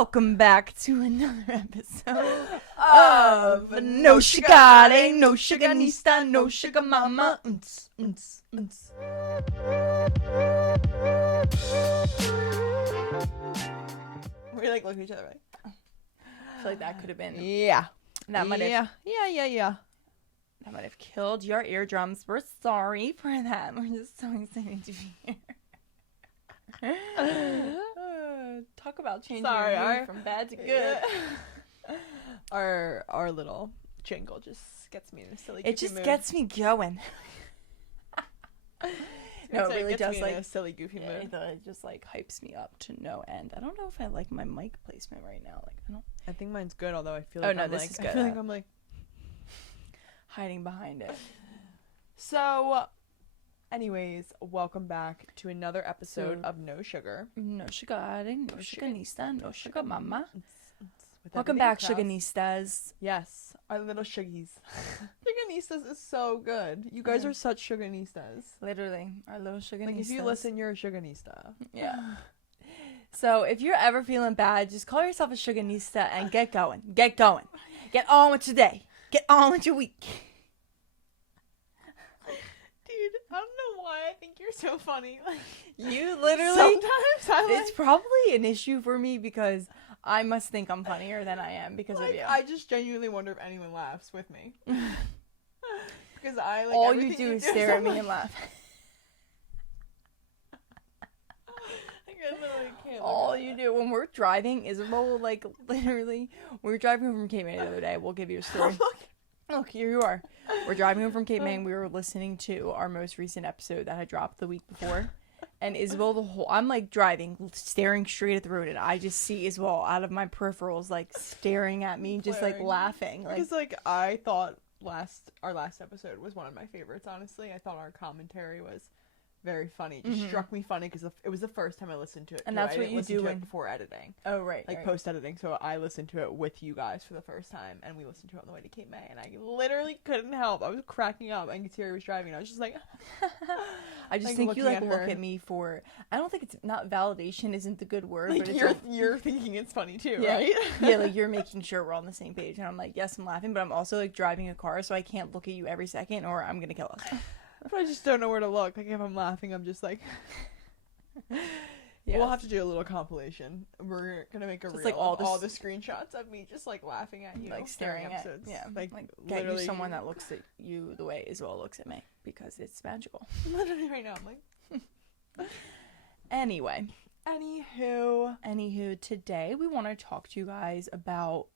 Welcome back to another episode of No Sugar, ain't no Sugarnista, no Sugar Mama. We like look at each other, right? I feel like that could have been. Yeah. That might have. Yeah. That might have killed your eardrums. We're sorry for that. We're just so excited to be here. Talk about changing your mood from bad to good. Our little jingle just gets me in a silly. It just mood. gets me going. No, it really does. Me like in a silly, goofy mood. It just like hypes me up to no end. I don't know if I like my mic placement right now. Like I don't. I think mine's good, although I feel like this is good. I feel like I'm like hiding behind it. So, anyways, welcome back to another episode of No Sugar. No Sugar, no Sugarnista, no Sugar Mama. With Welcome back, Krause. Sugarnistas. Yes, our little Sugies. Sugarnistas is so good. You guys are such Sugarnistas. Literally, our little Sugarnistas. Like, if you listen, you're a Sugarnista. Yeah. So, if you're ever feeling bad, just call yourself a Sugarnista and get going. Get going. Get on with your day. Get on with your week. Dude, I don't know why I think you're so funny. Like, you literally. Sometimes it's probably an issue for me because I must think I'm funnier than I am because of you. I just genuinely wonder if anyone laughs with me. Because I like all you do is stare at me and laugh. I literally can't. All you do when we're driving, Isabel, like literally, we were driving home from Cape May the other day. We'll give you a story. Look, here you are. We're driving home from Cape May. We were listening to our most recent episode that had dropped the week before. And Isabel, I'm like driving, staring straight at the road, and I just see Isabel out of my peripherals, like staring at me, just like laughing. Like, because like I thought our last episode was one of my favorites. Honestly, I thought our commentary was very funny. It just struck me funny because it was the first time I listened to it. And that's what you do before editing. Oh right, like post editing. So I listened to it with you guys for the first time, and we listened to it on the way to Cape May, and I literally couldn't help. I was cracking up, and Kateri was driving, and I was just like, I just like, think you like look her. at me for. I don't think it's not validation. Isn't the good word? Like, but it's you're thinking it's funny too, yeah. right? Yeah, like you're making sure we're on the same page, and I'm like, yes, I'm laughing, but I'm also like driving a car, so I can't look at you every second, or I'm gonna kill us. But I just don't know where to look. Like, if I'm laughing, I'm just like... We'll have to do a little compilation. We're gonna make a reel like of all the screenshots of me just, like, laughing at you. Like, staring at... episodes. Yeah, like get literally... you someone that looks at you the way Isabel looks at me, because it's magical. Literally right now, I'm like... Anyway. Anywho, today we want to talk to you guys about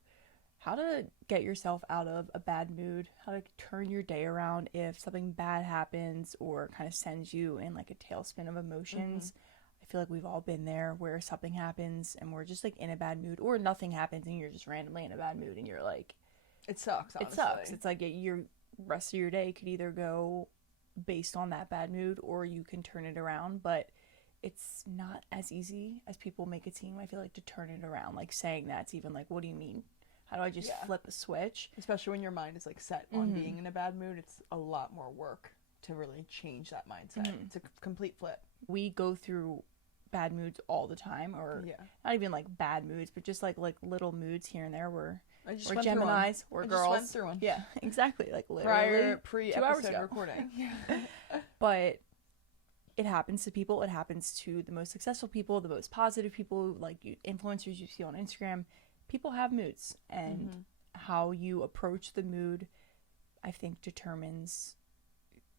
how to get yourself out of a bad mood, how to turn your day around if something bad happens or kind of sends you in like a tailspin of emotions. I feel like we've all been there where something happens and we're just like in a bad mood, or nothing happens and you're just randomly in a bad mood and you're like... It sucks, honestly. It sucks. It's like your rest of your day could either go based on that bad mood or you can turn it around, but it's not as easy as people make it seem, I feel like, to turn it around. Like, saying that's even like, what do you mean? How do I just flip a switch? Especially when your mind is like set on being in a bad mood, it's a lot more work to really change that mindset. It's a complete flip. We go through bad moods all the time, or not even like bad moods, but just like little moods here and there where we're Geminis, we're girls. I just went through one. Yeah, exactly. Like literally pre-episode recording. But it happens to people. It happens to the most successful people, the most positive people, like influencers you see on Instagram. People have moods, and how you approach the mood, I think,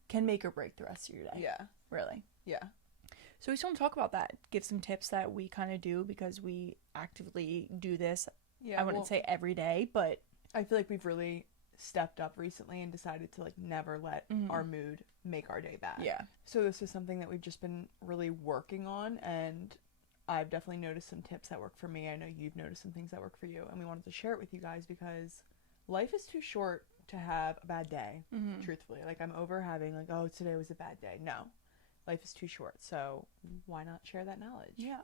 can make or break the rest of your day. Yeah. Really. Yeah. So we just want to talk about that, give some tips that we kind of do because we actively do this. Yeah, I wouldn't say every day, but I feel like we've really stepped up recently and decided to like never let our mood make our day bad. Yeah. So this is something that we've just been really working on, and I've definitely noticed some tips that work for me. I know you've noticed some things that work for you, and we wanted to share it with you guys because life is too short to have a bad day, truthfully. Like, I'm over having, like, oh, today was a bad day. No. Life is too short, so why not share that knowledge? Yeah.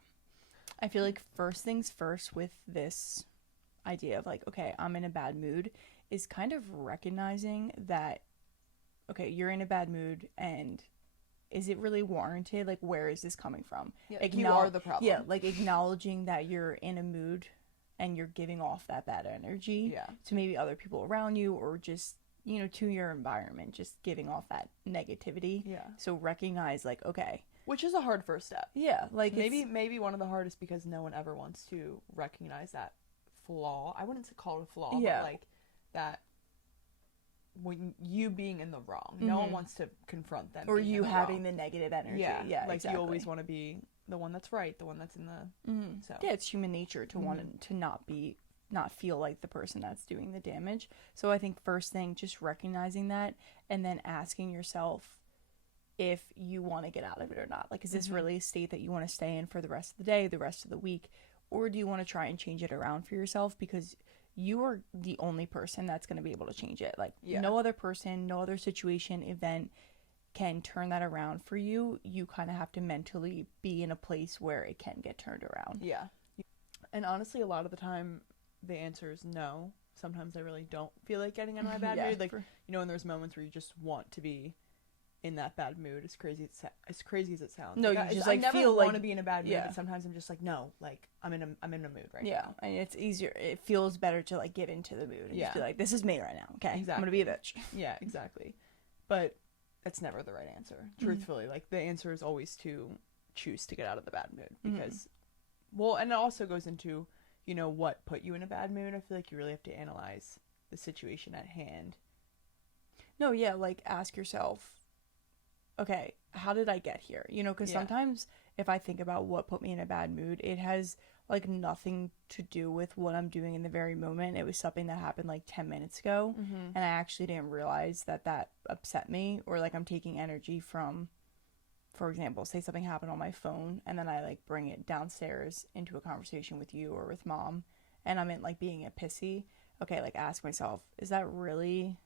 I feel like first things first with this idea of, like, okay, I'm in a bad mood, is kind of recognizing that, okay, you're in a bad mood, and is it really warranted? Like, where is this coming from? Yeah, you are the problem. Yeah, like acknowledging that you're in a mood and you're giving off that bad energy Yeah. to maybe other people around you, or just, you know, to your environment, just giving off that negativity. Yeah. So recognize, like, okay. Which is a hard first step. Yeah. Like, maybe one of the hardest, because no one ever wants to recognize that flaw. I wouldn't call it a flaw, but like that when you being in the wrong. No one wants to confront them. Or you having wrong. the negative energy. Yeah. Like exactly. you always want to be the one that's right, the one that's in the so. Yeah, it's human nature to want to not feel like the person that's doing the damage. So I think first thing, just recognizing that, and then asking yourself if you want to get out of it or not. Like, is this really a state that you want to stay in for the rest of the day, the rest of the week, or do you want to try and change it around for yourself? Because you are the only person that's going to be able to change it. Like, no other person, no other situation, event can turn that around for you. You kind of have to mentally be in a place where it can get turned around. Yeah. And honestly, a lot of the time, the answer is no. Sometimes I really don't feel like getting in my bad mood. Like, you know, when there's moments where you just want to be in that bad mood, as crazy as it sounds. No, like, you just I like never feel want like to be in a bad mood, but sometimes I'm just like, no, like I'm in a mood right now. Yeah, and it's easier. It feels better to like get into the mood and just be like, this is me right now. Okay, exactly. I'm gonna be a bitch. Yeah, exactly. But that's never the right answer. Truthfully, like the answer is always to choose to get out of the bad mood, because, well, and it also goes into, you know, what put you in a bad mood. I feel like you really have to analyze the situation at hand. No, yeah, like ask yourself, okay, how did I get here? You know, because sometimes if I think about what put me in a bad mood, it has like nothing to do with what I'm doing in the very moment. It was something that happened like 10 minutes ago, and I actually didn't realize that upset me, or like I'm taking energy from, for example, say something happened on my phone, and then I like bring it downstairs into a conversation with you or with mom, and I'm in like being a pissy. Okay, like ask myself, is that really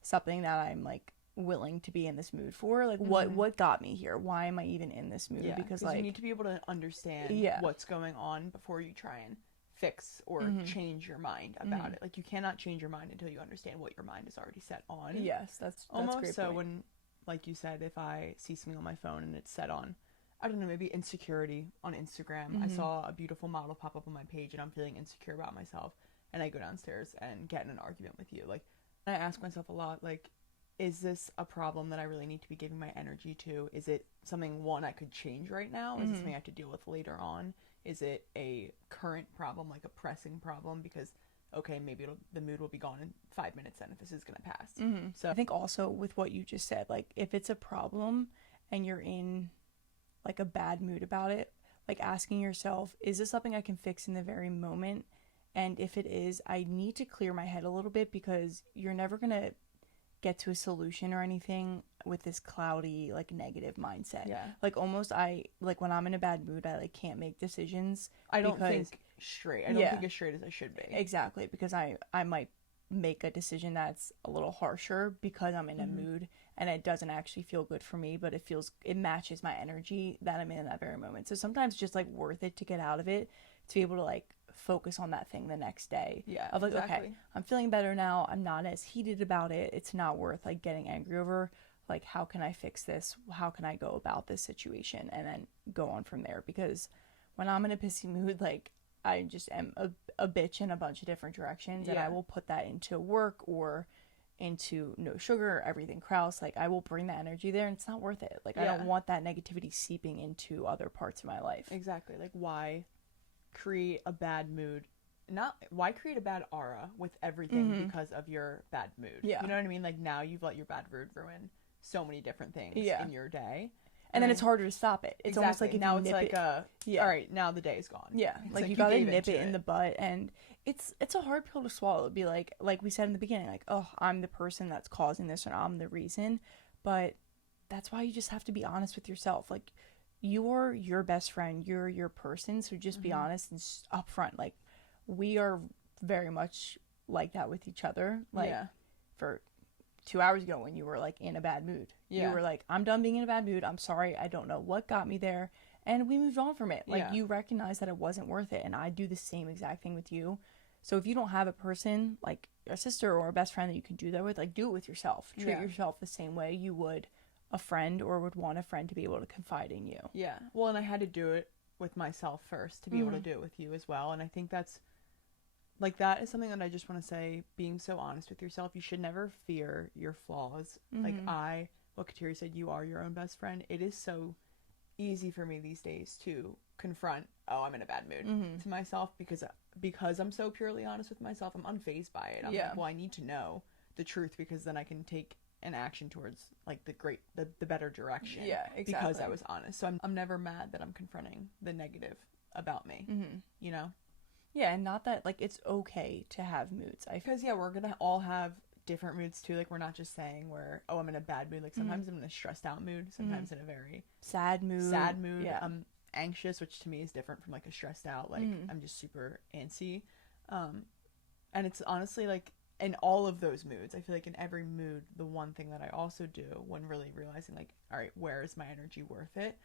something that I'm like willing to be in this mood for? Like what got me here? Why am I even in this mood? Yeah, because like you need to be able to understand what's going on before you try and fix or change your mind about it. Like you cannot change your mind until you understand what your mind is already set on. Yes, that's almost great so point. When, like you said, if I see something on my phone and it's set on, I don't know, maybe insecurity on Instagram. I saw a beautiful model pop up on my page and I'm feeling insecure about myself, and I go downstairs and get in an argument with you. Like, I ask myself a lot, like, is this a problem that I really need to be giving my energy to? Is it something, one, I could change right now? Is it something I have to deal with later on? Is it a current problem, like a pressing problem? Because, okay, maybe the mood will be gone in 5 minutes then if this is going to pass. So I think also with what you just said, like if it's a problem and you're in like a bad mood about it, like asking yourself, is this something I can fix in the very moment? And if it is, I need to clear my head a little bit, because you're never going to get to a solution or anything with this cloudy, like negative mindset. Yeah. Like almost when I'm in a bad mood, I like can't make decisions. I don't think straight. I don't think as straight as I should be. Exactly, because I might make a decision that's a little harsher because I'm in a mood and it doesn't actually feel good for me, but it matches my energy that I'm in that very moment. So sometimes it's just like worth it to get out of it, to be able to like focus on that thing the next day. Yeah, of like, exactly. okay, I'm feeling better now. I'm not as heated about it. It's not worth like getting angry over. Like, how can I fix this? How can I go about this situation? And then go on from there. Because when I'm in a pissy mood, like I just am a bitch in a bunch of different directions, and I will put that into work or into no sugar, everything Krause. Like I will bring that energy there, and it's not worth it. Like I don't want that negativity seeping into other parts of my life. Exactly. Like why create a bad mood? Why create a bad aura with everything because of your bad mood? Yeah. You know what I mean? Like now you've let your bad mood ruin so many different things in your day. And then it's harder to stop it. It's almost like if now you it's nip like all right, now the day's gone. Yeah, It's like you gotta nip it in the butt, and it's a hard pill to swallow. It'd be like we said in the beginning, like, oh, I'm the person that's causing this, and I'm the reason. But that's why you just have to be honest with yourself. Like, you're your best friend, you're your person, so just be honest and upfront. Like, we are very much like that with each other. Like, for 2 hours ago when you were like in a bad mood, you were like, I'm done being in a bad mood, I'm sorry, I don't know what got me there, and we moved on from it. Like you recognize that it wasn't worth it, and I do the same exact thing with you. So if you don't have a person like a sister or a best friend that you can do that with, like do it with yourself. Treat yourself the same way you would a friend, or would want a friend to be able to confide in you. Well, and I had to do it with myself first to be able to do it with you as well. And I think that's Like, that is something that I just want to say, being so honest with yourself. You should never fear your flaws. Like, what Kateri said, you are your own best friend. It is so easy for me these days to confront, oh, I'm in a bad mood to myself, because I'm so purely honest with myself. I'm unfazed by it. I'm like, well, I need to know the truth, because then I can take an action towards like the better direction. Yeah, exactly. Because I was honest. So I'm never mad that I'm confronting the negative about me. You know? Yeah, and not that, like, it's okay to have moods. Because, yeah, we're gonna all have different moods too. Like, we're not just saying oh, I'm in a bad mood. Like, sometimes I'm in a stressed out mood, sometimes in a very sad mood. Yeah. I'm anxious, which to me is different from like a stressed out. Like, I'm just super antsy. And it's honestly like, in all of those moods, I feel like in every mood, the one thing that I also do when really realizing, like, all right, where is my energy worth it?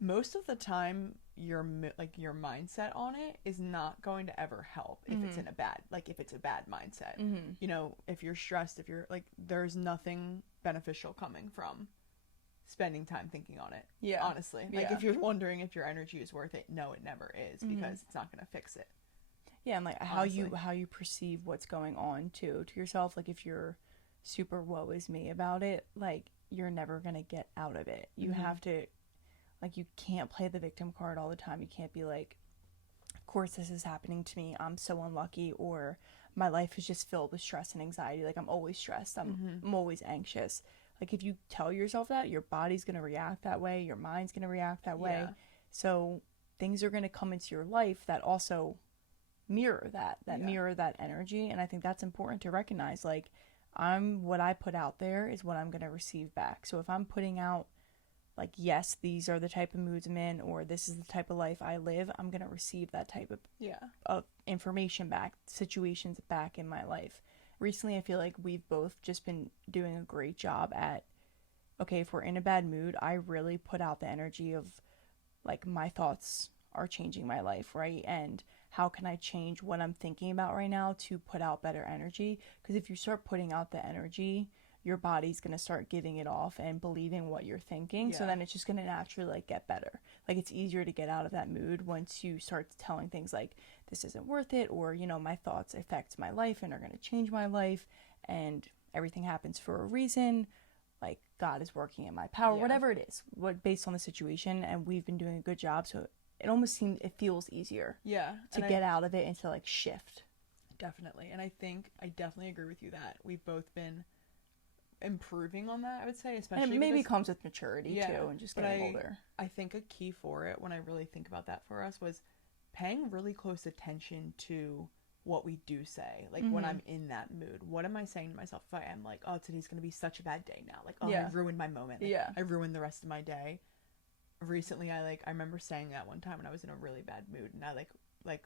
Most of the time, your mindset on it is not going to ever help if it's if it's a bad mindset. You know, if you're stressed, if you're like, there's nothing beneficial coming from spending time thinking on it. Yeah, honestly, like, if you're wondering if your energy is worth it, no, it never is, because it's not going to fix it. Yeah, and like how you perceive what's going on to yourself. Like, if you're super woe is me about it, like, you're never gonna get out of it. You have to, like, you can't play the victim card all the time. You can't be like, of course this is happening to me, I'm so unlucky, or my life is just filled with stress and anxiety. Like, I'm always stressed. I'm always anxious. Like, if you tell yourself that, your body's gonna react that way. Your mind's gonna react that way. So things are gonna come into your life that also mirror that energy. And I think that's important to recognize. Like, what I put out there is what I'm going to receive back. So if I'm putting out, like, yes, these are the type of moods I'm in, or this is the type of life I live, I'm going to receive that type of information back, situations back in my life. Recently, I feel like we've both just been doing a great job at, okay, if we're in a bad mood, I really put out the energy of, like, my thoughts are changing my life, right? And how can I change what I'm thinking about right now to put out better energy? Because if you start putting out the energy, your body's going to start giving it off and believing what you're thinking. So then it's just going to naturally, like, get better. Like, it's easier to get out of that mood once you start telling things like, this isn't worth it, or, you know, my thoughts affect my life and are going to change my life, and everything happens for a reason. Like, God is working in my power, whatever it is, based on the situation. And we've been doing a good job. So it feels easier to get out of it and to, like, shift. Definitely. And I think I definitely agree with you that we've both been improving on that, I would say, especially, and it maybe comes with maturity too, and just getting older. I think a key for it, when I really think about that for us, was paying really close attention to what we do say. Like, when I'm in that mood, what am I saying to myself? If I am like, oh, today's gonna be such a bad day now, like, oh, I ruined my moment, like, I ruined the rest of my day. Recently, I remember saying that one time when I was in a really bad mood, and I like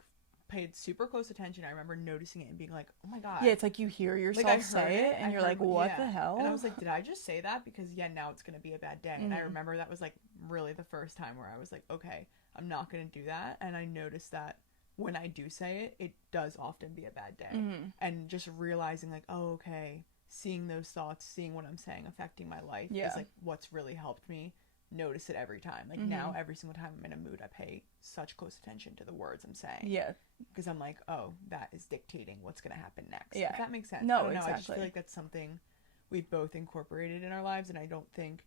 paid super close attention. I remember noticing it and being like, oh my god. Yeah, it's like you hear yourself say it and you're like, what the hell? And I was like, did I just say that? Because now it's gonna be a bad day. And I remember that was like really the first time where I was like, okay, I'm not gonna do that. And I noticed that when I do say it, it does often be a bad day. And just realizing, like, oh, okay, seeing those thoughts, seeing what I'm saying affecting my life is like what's really helped me notice it every time. Like, now every single time I'm in a mood, I pay such close attention to the words I'm saying. Yeah. Because I'm like, oh, that is dictating what's going to happen next. Yeah. If that makes sense. No, exactly. I just feel like that's something we've both incorporated in our lives, and I don't think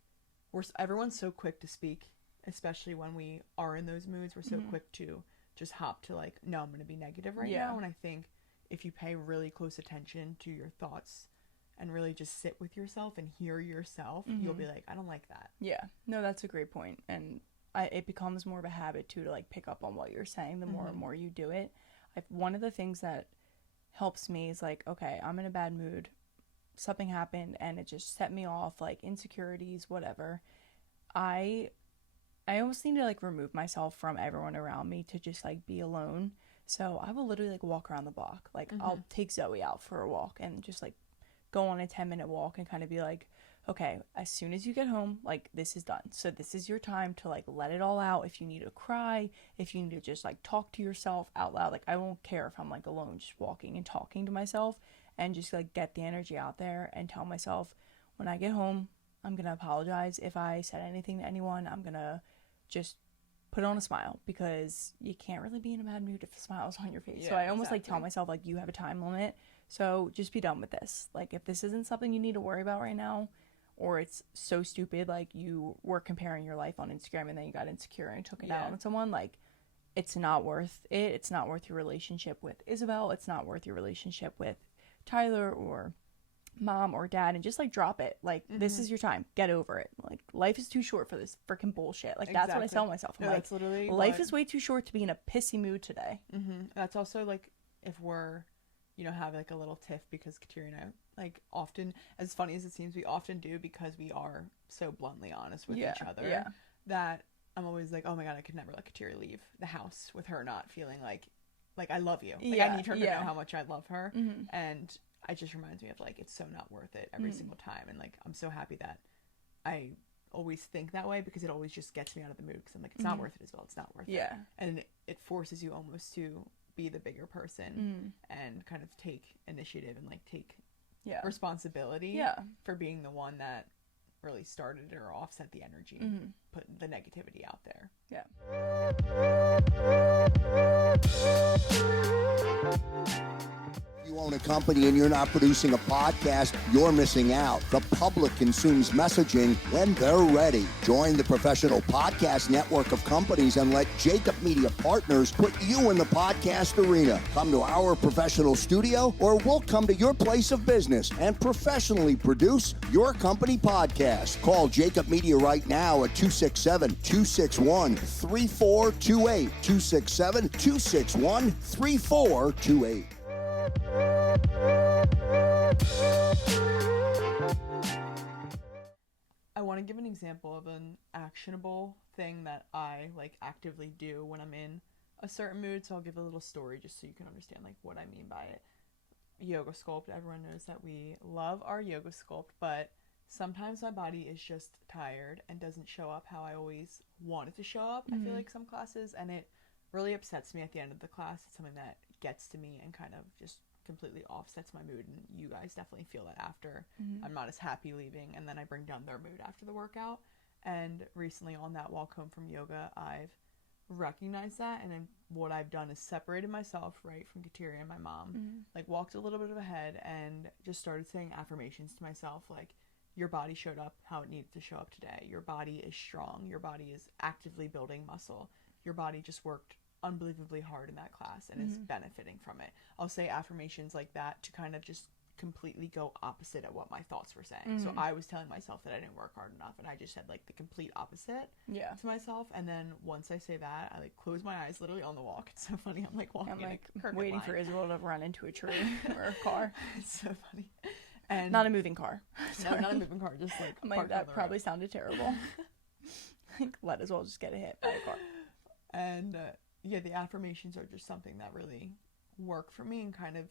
everyone's so quick to speak, especially when we are in those moods. We're so quick to just hop to, like, no, I'm going to be negative right now. And I think if you pay really close attention to your thoughts and really just sit with yourself and hear yourself, you'll be like, I don't like that. Yeah. No, that's a great point. And it becomes more of a habit, too, to, like, pick up on what you're saying the more and more you do it. One of the things that helps me is, like, okay, I'm in a bad mood. Something happened, and it just set me off, like, insecurities, whatever. I almost need to, like, remove myself from everyone around me to just, like, be alone. So I will literally, like, walk around the block. Like, I'll take Zoe out for a walk and just, like, go on a 10-minute walk and kind of be like, okay, as soon as you get home, like, this is done. So this is your time to, like, let it all out. If you need to cry, if you need to just, like, talk to yourself out loud, like, I won't care if I'm, like, alone, just walking and talking to myself, and just, like, get the energy out there and tell myself, when I get home, I'm gonna apologize if I said anything to anyone. I'm gonna just put on a smile, because you can't really be in a bad mood if a smile is on your face. Yeah, so I almost exactly. like tell myself, like, you have a time limit, so just be done with this. Like, if this isn't something you need to worry about right now, or it's so stupid, like you were comparing your life on Instagram and then you got insecure and took it out on someone, like, it's not worth it. It's not worth your relationship with Isabel. It's not worth your relationship with Tyler or mom or dad, and just like drop it. Like, this is your time. Get over it. Like, life is too short for this freaking bullshit. Like, that's what I tell myself. I'm like, that's literally life is way too short to be in a pissy mood today. That's also like, if we're, you know, have like a little tiff, because Kateri and I, like, often, as funny as it seems, we often do, because we are so bluntly honest with each other, that I'm always like, oh my god, I could never let Kateri leave the house with her not feeling like I love you. Like, I need her to know how much I love her. And it just reminds me of, like, it's so not worth it every single time. And, like, I'm so happy that I always think that way, because it always just gets me out of the mood, because I'm like, it's not worth it as well. It's not worth it. And it forces you almost to be the bigger person and kind of take initiative and, like, take responsibility for being the one that really started it or offset the energy, put the negativity out there. You own a company and you're not producing a podcast, you're missing out. The public consumes messaging when they're ready. Join the professional podcast network of companies and let Jacob Media Partners put you in the podcast arena. Come to our professional studio, or we'll come to your place of business and professionally produce your company podcast. Call Jacob Media right now at 267-261-3428. 267-261-3428. I want to give an example of an actionable thing that I, like, actively do when I'm in a certain mood. So I'll give a little story just so you can understand, like, what I mean by it. Yoga sculpt. Everyone knows that we love our yoga sculpt, but sometimes my body is just tired and doesn't show up how I always want it to show up. I feel like some classes, and it really upsets me at the end of the class. It's something that gets to me and kind of just completely offsets my mood, and you guys definitely feel that after. I'm not as happy leaving, and then I bring down their mood after the workout. And recently on that walk home from yoga, I've recognized that, and then what I've done is separated myself right from Kateri and my mom, like walked a little bit ahead and just started saying affirmations to myself, like, your body showed up how it needed to show up today. Your body is strong. Your body is actively building muscle. Your body just worked unbelievably hard in that class and is benefiting from it. I'll say affirmations like that to kind of just completely go opposite of what my thoughts were saying. So I was telling myself that I didn't work hard enough, and I just said, like, the complete opposite to myself. And then once I say that, I, like, close my eyes literally on the walk. It's so funny. I'm like walking, I'm like in a waiting line for Isabel to run into a tree or a car. It's so funny. And not a moving car. No, not a moving car, just like I'm like, that probably sounded terrible. Like, might as well just get hit by a car. And the affirmations are just something that really work for me, and kind of,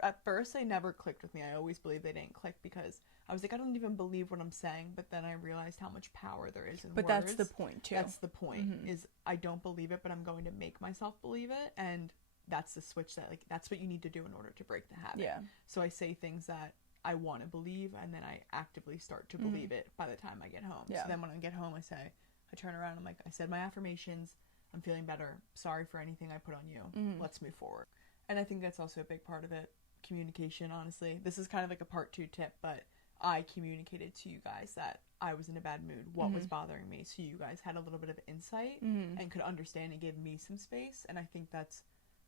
at first they never clicked with me. I always believed they didn't click, because I was like, I don't even believe what I'm saying. But then I realized how much power there is in words. But that's the point too. That's the point, is I don't believe it, but I'm going to make myself believe it. And that's the switch that, like, that's what you need to do in order to break the habit. So I say things that I want to believe, and then I actively start to believe it by the time I get home. So then when I get home, I turn around, I'm like, I said my affirmations, I'm feeling better, sorry for anything I put on you, let's move forward. And I think that's also a big part of it, communication, honestly. This is kind of like a part 2 tip, but I communicated to you guys that I was in a bad mood, what was bothering me, so you guys had a little bit of insight and could understand and give me some space. And I think that's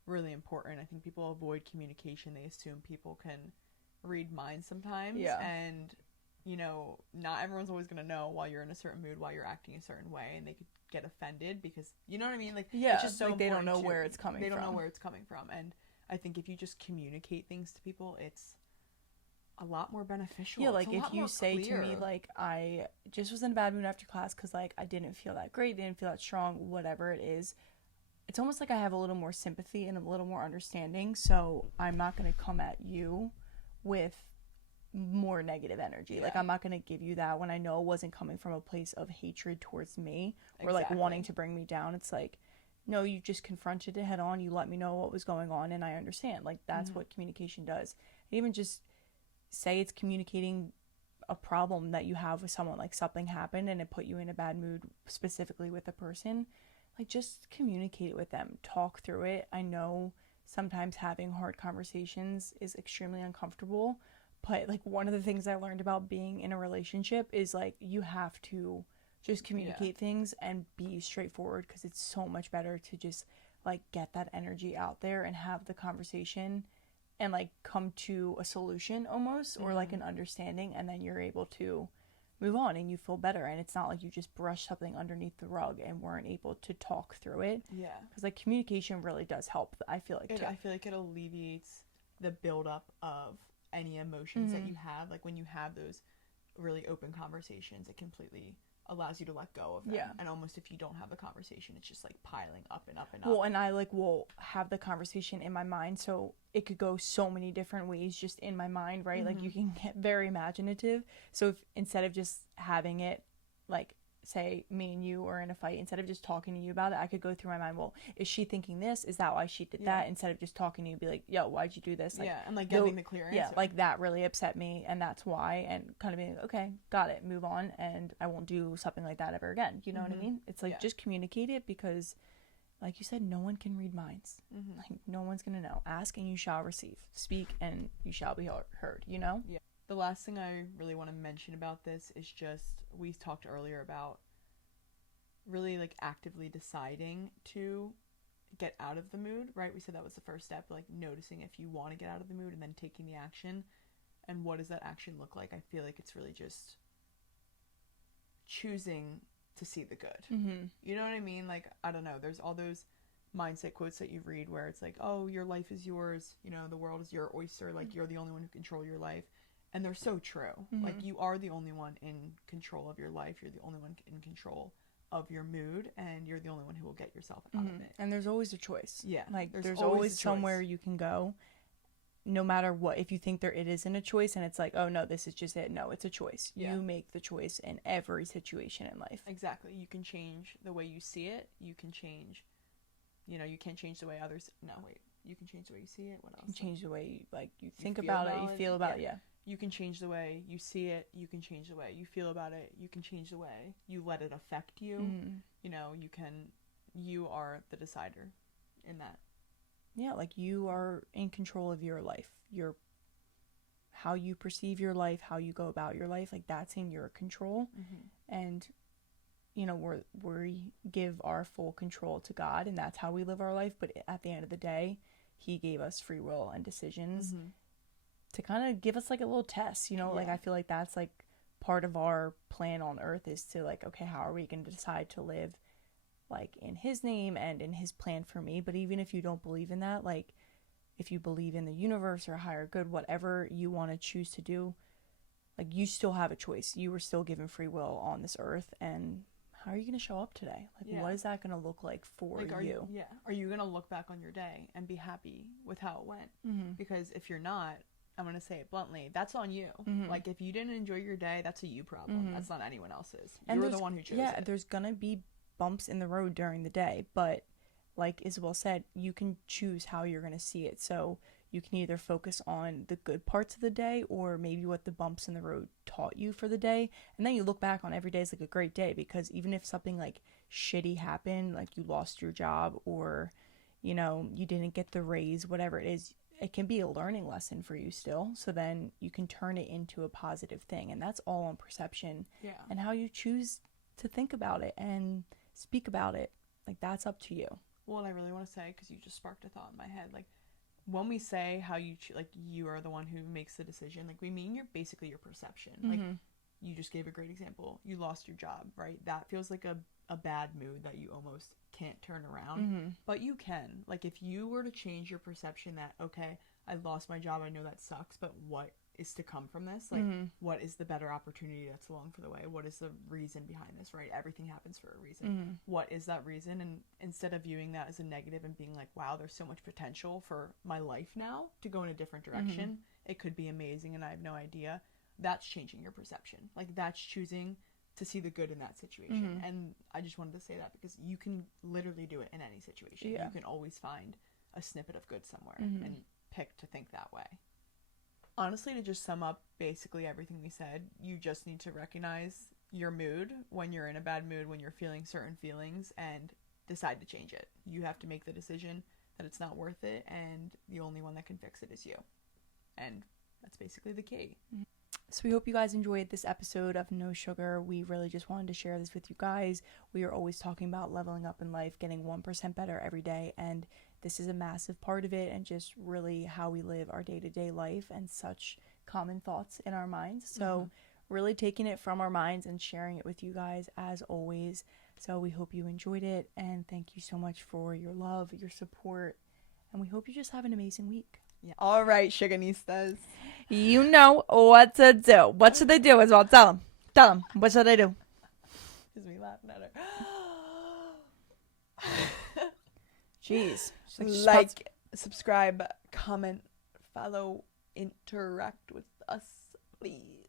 really important. I think people avoid communication. They assume people can read minds sometimes, and, you know, not everyone's always going to know while you're in a certain mood, while you're acting a certain way, and they could get offended, because, you know what I mean, like, it's just so like, they don't know where it's coming from. They don't know where it's coming from. And I think if you just communicate things to people, it's a lot more beneficial. Like, if you say to me, like, I just was in a bad mood after class because, like, I didn't feel that great, didn't feel that strong, whatever it is, it's almost like I have a little more sympathy and a little more understanding, so I'm not going to come at you with more negative energy. Like, I'm not going to give you that when I know it wasn't coming from a place of hatred towards me or, like, wanting to bring me down. It's like, no, you just confronted it head on, you let me know what was going on, and I understand. Like, that's what communication does. Even just say it's communicating a problem that you have with someone, like something happened and it put you in a bad mood specifically with the person, like just communicate with them, talk through it. I know sometimes having hard conversations is extremely uncomfortable, but like one of the things I learned about being in a relationship is like you have to just communicate things and be straightforward, because it's so much better to just like get that energy out there and have the conversation and like come to a solution almost, or like an understanding, and then you're able to move on and you feel better, and it's not like you just brush something underneath the rug and weren't able to talk through it. Yeah, because like communication really does help, I feel like too. I feel like it alleviates the buildup of any emotions that you have. Like when you have those really open conversations, it completely allows you to let go of them. And almost if you don't have the conversation, it's just like piling up and up and up. Well, and I like will have the conversation in my mind, so it could go so many different ways just in my mind, right? Like you can get very imaginative. So if instead of just having it like, say me and you are in a fight, instead of just talking to you about it, I could go through my mind, well, is she thinking this? Is that why she did that? Instead of just talking to you, be like, yo, why'd you do this? Like, and like getting the clear answer. Yeah, like that really upset me and that's why, and kind of being like, okay, got it, move on, and I won't do something like that ever again. You know what I mean? It's like just communicate it, because like you said, no one can read minds. Like no one's gonna know. Ask and you shall receive. Speak and you shall be heard, you know? Yeah. The last thing I really want to mention about this is just, we talked earlier about really like actively deciding to get out of the mood, right? We said that was the first step, like noticing if you want to get out of the mood and then taking the action. And what does that action look like? I feel like it's really just choosing to see the good. You know what I mean? Like, I don't know, there's all those mindset quotes that you read where it's like, oh, your life is yours, you know, the world is your oyster, like you're the only one who control your life. And they're so true. Like you are the only one in control of your life, you're the only one in control of your mood, and you're the only one who will get yourself out of it. And there's always a choice. Yeah, like there's always somewhere you can go, no matter what. If you think it isn't a choice and it's like, oh no, this is just it, no, it's a choice. You make the choice in every situation in life. Exactly. You can change the way you see it. You can change, you know, you can't change the way others, no wait, you can change the way you see it. What else? You can change the way you think about it, you feel about it. You can change the way you see it. You can change the way you feel about it. You can change the way you let it affect you. You know, you are the decider in that. Yeah, like you are in control of your life. How you perceive your life, how you go about your life, like that's in your control. And you know, we give our full control to God, and that's how we live our life. But at the end of the day, He gave us free will and decisions to kind of give us like a little test, you know. Like I feel like that's like part of our plan on earth, is to like, okay, how are we going to decide to live like in His name and in His plan for me? But even if you don't believe in that, like if you believe in the universe or higher good, whatever you want to choose to do, like you still have a choice. You were still given free will on this earth, and how are you going to show up today? Like what is that going to look like for you? Are you going to look back on your day and be happy with how it went? Because if you're not, I'm going to say it bluntly, that's on you. Like if you didn't enjoy your day, that's a you problem. That's not anyone else's. You're the one who chose it. There's going to be bumps in the road during the day, but like Isabel said, you can choose how you're going to see it. So you can either focus on the good parts of the day, or maybe what the bumps in the road taught you for the day, and then you look back on every day as like a great day. Because even if something like shitty happened, like you lost your job, or you know, you didn't get the raise, whatever it is, it can be a learning lesson for you still. So then you can turn it into a positive thing, and that's all on perception and how you choose to think about it and speak about it. Like that's up to you. Well, and I really want to say, because you just sparked a thought in my head, like when we say how you like you are the one who makes the decision, like we mean you're basically your perception. Like you just gave a great example. You lost your job, right? That feels like a bad mood that you almost can't turn around. But you can. Like if you were to change your perception that, okay, I lost my job, I know that sucks, but what is to come from this? Like what is the better opportunity that's along for the way? What is the reason behind this, right? Everything happens for a reason. What is that reason? And instead of viewing that as a negative and being like, wow, there's so much potential for my life now to go in a different direction, it could be amazing and I have no idea, that's changing your perception. Like that's choosing to see the good in that situation. And I just wanted to say that because you can literally do it in any situation. You can always find a snippet of good somewhere and pick to think that way. Honestly, to just sum up basically everything we said, you just need to recognize your mood when you're in a bad mood, when you're feeling certain feelings, and decide to change it. You have to make the decision that it's not worth it, and the only one that can fix it is you. And that's basically the key. So we hope you guys enjoyed this episode of No Sugar. We really just wanted to share this with you guys. We are always talking about leveling up in life, getting 1% better every day, and this is a massive part of it, and just really how we live our day-to-day life and such common thoughts in our minds. So really taking it from our minds and sharing it with you guys as always. So we hope you enjoyed it, and thank you so much for your love, your support, and we hope you just have an amazing week. Yeah. All right, Sugarnistas. You know what to do. What should they do as well? Tell them. Tell them. What should they do? Is me laughing at her. Jeez. Like, subscribe, comment, follow, interact with us, please.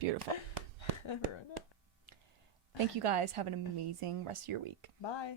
Beautiful. Everyone. Thank you guys. Have an amazing rest of your week. Bye.